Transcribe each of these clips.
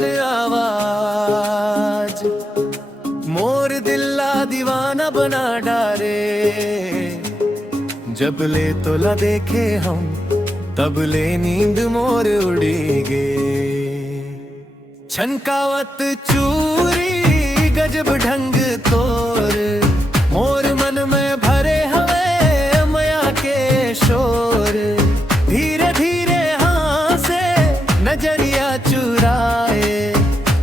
धड़कन आवाज, मोर दिल्ला दीवाना बना डारे। जब ले तो ला देखे हम, तब ले नींद मोर उड़ी गे। छनकावत चूरी गजब ढंग तोर, मोर मन में भरे हवे मया के शोर। धीरे धीरे हाँ से नजरिया चुराए,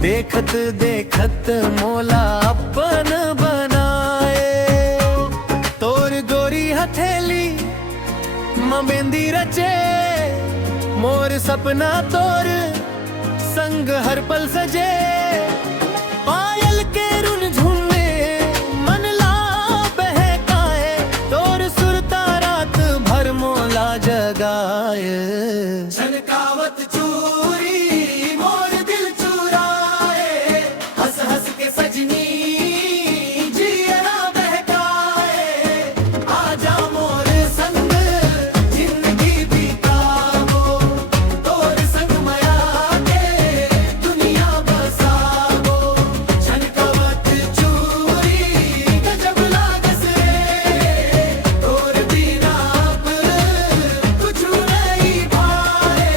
देखत देखत मोला अपन बनाए। तोर गोरी हथेली मेहंदी रचे, मोर सपना तोर संग हर पल सजे। पायल के रुन झुने मन ला बहकाए, तोर सुरता रात भर मोला जगाए। छनकावत चूरी मोर दिल चुराए, हंस हंस के सजनी जिया बहकाए। आजा मोर संग जिंदगी बितावो, तोर संग मया के दुनिया बसावो। छनकावत चूरी गजब लागस रे, तोर बिना अब कुछ नहीं भाए।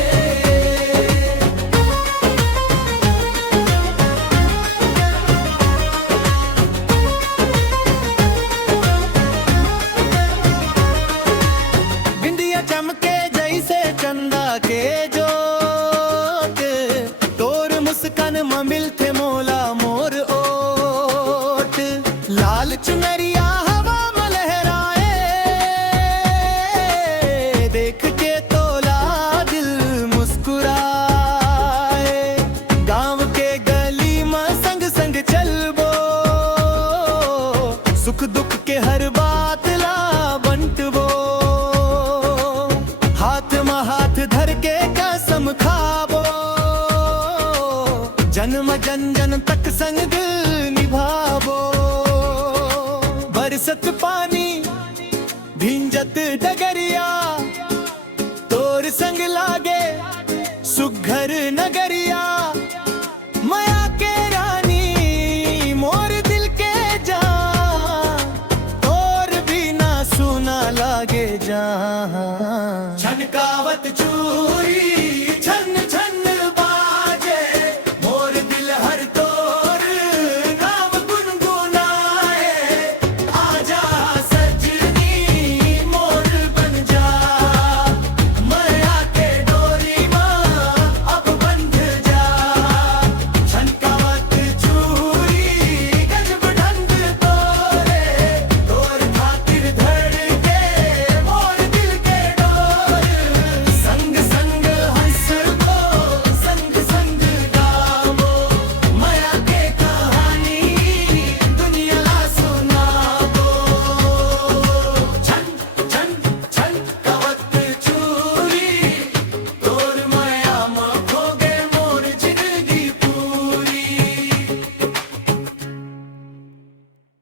बिंदिया चमके जैसे चंदा के जोत, तोर मुस्कान में मिलते मोला मोर ओट। लाल चुनरिया हवा में लहराए, देख के तोला दिल मुस्कुराए। गांव के गली में संग संग चलबो, सुख दुख के हर बात ला बंटबो। हाथ में हाथ धर के कसम खाबो, जन्म जन जन तक संग निभाबो। बरसत पानी भींजत डगरिया, तोर संग लागे